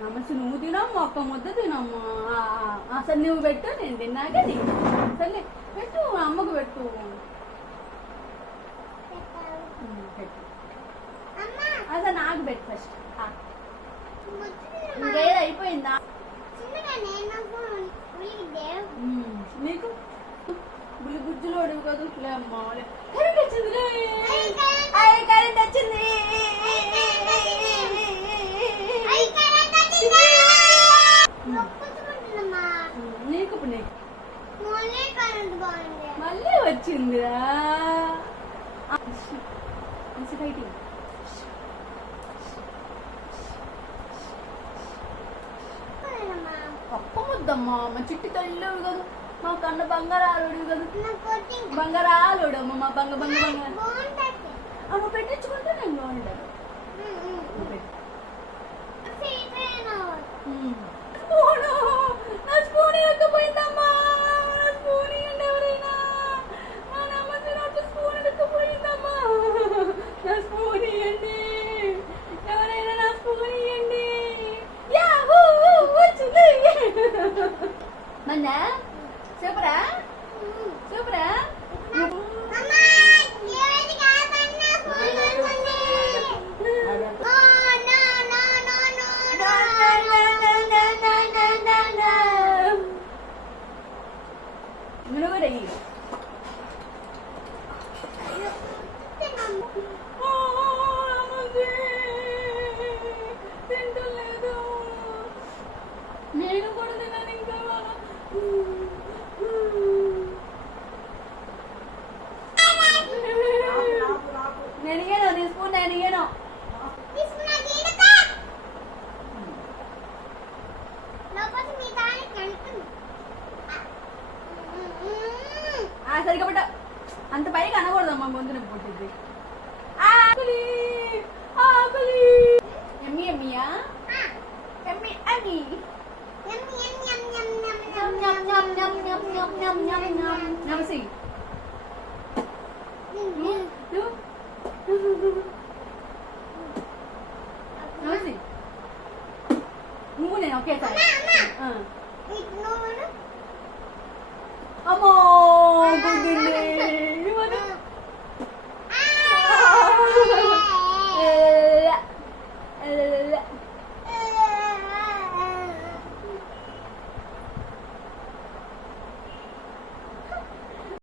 నమసి నువ్వు తినమ్మా, ఒక్క ముద్ద తినమ్మా. అసలు నువ్వు పెట్టు, నేను తిన్నాక నీకు. సరే పెట్టు, అమ్మకు పెట్టు. పెట్టు అసలు నాకు పెట్టు ఫస్ట్. ఇంకేది అయిపోయిందా నీకు? బుల్లి గుజ్జులో అడుగు కదా. ఇట్లే అమ్మా, కరెంట్ వచ్చింది, కరెంట్ వచ్చింది. నీకు మళ్ళీ వచ్చిందిరా. ఫైటింగ్ పప్ప ముద్దమ్మా, మా చిట్టి తల్లివి కదా, మా కన్న బంగారాలుడివి కదా. బంగారాలుడు అమ్మ, మా బంగ బంగ బంగారు నువ్వు పెట్టించుకుంటే నేను బాగుంటాను. నా స్పూన్ ఎక్కపోయిందమ్మా, స్పూన్ ఇవ్వండి ఎవరైనా. మా నమ్మకం నాకు స్పూన్ ఎక్కపోయిందమ్మా, నా స్పూన్ ఇవ్వండి ఎవరైనా, నా స్పూన్ ఇవ్వండి. వచ్చింది మన్నా. సూపరా సూపరా. తింటలేదు, నేను కూడా తిన్నాను ఇంకా. నేను ఇయ్యను, తీసుకుని నేను ఇయ్యను. సరిగా పట్ట, అంత పైకి అనకూడదమ్మా, గొంతు నొప్పి పుట్టింది. ఆకలి ఆకలి. ఎమ్మి ఎమ్మియా, ఎమ్మి అని. నమసి